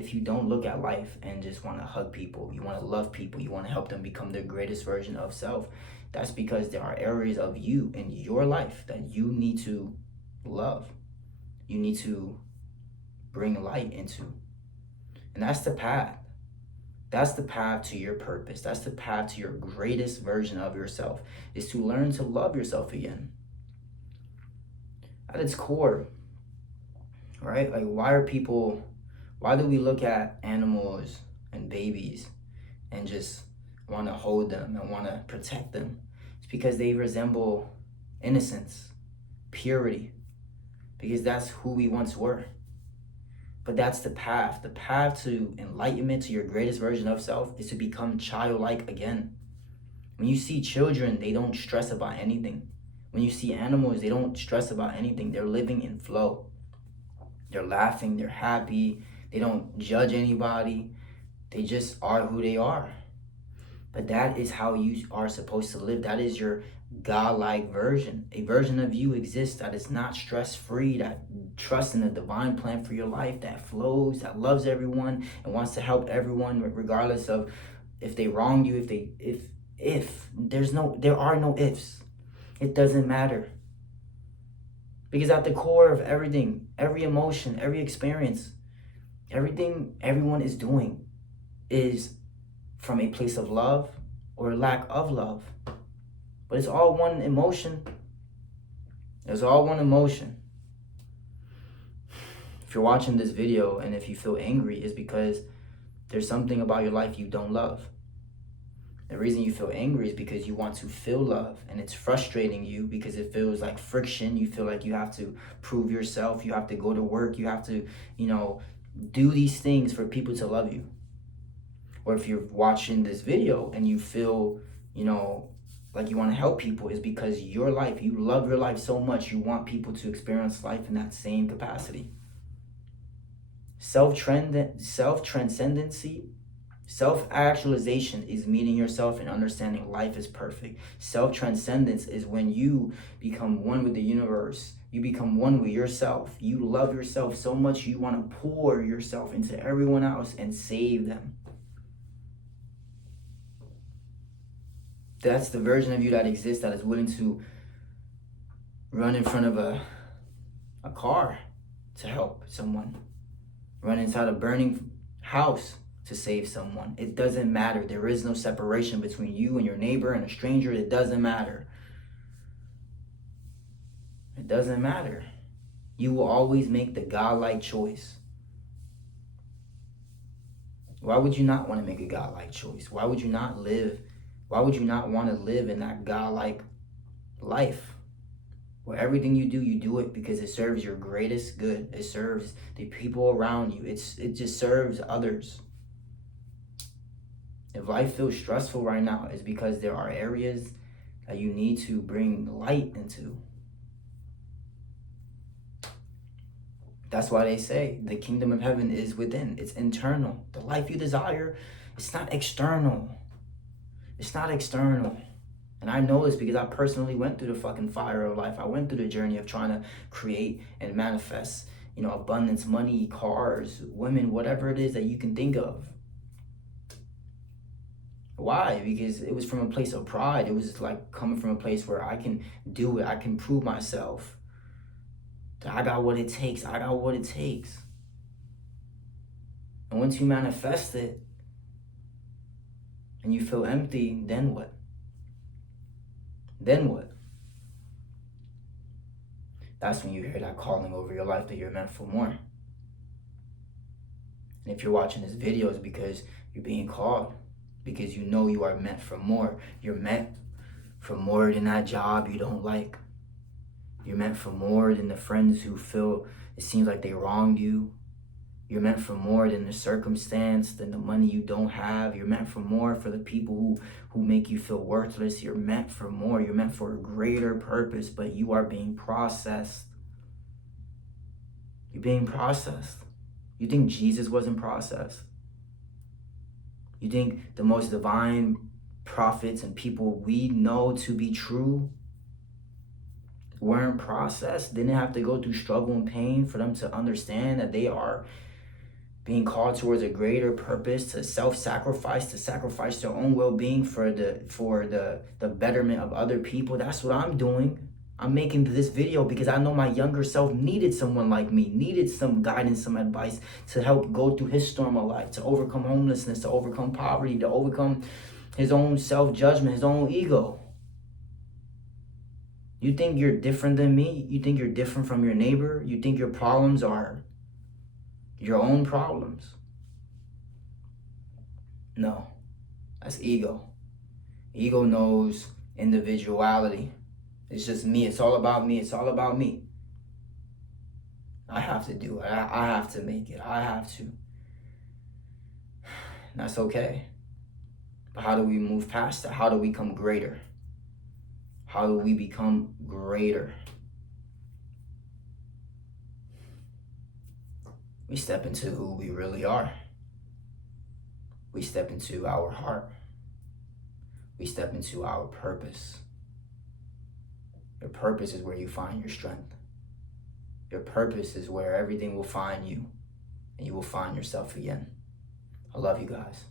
If you don't look at life and just want to hug people, you want to love people, you want to help them become their greatest version of self, that's because there are areas of you in your life that you need to love. You need to bring light into. And that's the path. That's the path to your purpose. That's the path to your greatest version of yourself, is to learn to love yourself again. At its core, right? Like, why do we look at animals and babies and just want to hold them and want to protect them? It's because they resemble innocence, purity, because that's who we once were. But that's the path. The path to enlightenment, to your greatest version of self, is to become childlike again. When you see children, they don't stress about anything. When you see animals, they don't stress about anything. They're living in flow. They're laughing, they're happy, they don't judge anybody. They just are who they are. But that is how you are supposed to live. That is your godlike version. A version of you exists that is not stress-free, that trusts in the divine plan for your life, that flows, that loves everyone and wants to help everyone regardless of if they wronged you, there are no ifs. It doesn't matter. Because at the core of everything, every emotion, every experience, everything everyone is doing is from a place of love or lack of love. But it's all one emotion. It's all one emotion. If you're watching this video and if you feel angry, it's because there's something about your life you don't love. The reason you feel angry is because you want to feel love, and it's frustrating you because it feels like friction. You feel like you have to prove yourself, you have to go to work, you have to, do these things for people to love you. Or if you're watching this video and you feel, like you want to help people, is because your life, you love your life so much, you want people to experience life in that same capacity. Self-transcendency, self-actualization is meeting yourself and understanding life is perfect. Self-transcendence is when you become one with the universe. You become one with yourself. You love yourself so much you want to pour yourself into everyone else and save them. That's the version of you that exists, that is willing to run in front of a car to help someone. Run inside a burning house to save someone. It doesn't matter. There is no separation between you and your neighbor and a stranger. It doesn't matter. It doesn't matter. You will always make the godlike choice. Why would you not want to make a godlike choice? Why would you not want to live in that godlike life? Where everything you do it because it serves your greatest good. It serves the people around you. It just serves others. If life feels stressful right now, it's because there are areas that you need to bring light into. That's why they say the kingdom of heaven is within. It's internal. The life you desire, it's not external. It's not external. And I know this because I personally went through the fucking fire of life. I went through the journey of trying to create and manifest, abundance, money, cars, women, whatever it is that you can think of. Why? Because it was from a place of pride. It was like coming from a place where I can do it. I can prove myself. That I got what it takes. I got what it takes. And once you manifest it and you feel empty, then what? Then what? That's when you hear that calling over your life that you're meant for more. And if you're watching this video, it's because you're being called. Because you know you are meant for more. You're meant for more than that job you don't like. You're meant for more than the friends who feel it seems like they wronged you. You're meant for more than the circumstance, than the money you don't have. You're meant for more for the people who make you feel worthless. You're meant for more. You're meant for a greater purpose, but you are being processed. You're being processed. You think Jesus wasn't processed? You think the most divine prophets and people we know to be true weren't processed, didn't have to go through struggle and pain for them to understand that they are being called towards a greater purpose, to self-sacrifice, to sacrifice their own well-being for the betterment of other people. That's what I'm doing. I'm making this video because I know my younger self needed someone like me, needed some guidance, some advice to help go through his storm of life, to overcome homelessness, to overcome poverty, to overcome his own self-judgment, his own ego. You think you're different than me? You think you're different from your neighbor? You think your problems are your own problems? No, that's ego. Ego knows individuality. It's just me. It's all about me. It's all about me. I have to do it. I have to make it. I have to. And that's okay. But how do we move past that? How do we become greater? How do we become greater? We step into who we really are. We step into our heart. We step into our purpose. Your purpose is where you find your strength. Your purpose is where everything will find you, and you will find yourself again. I love you guys.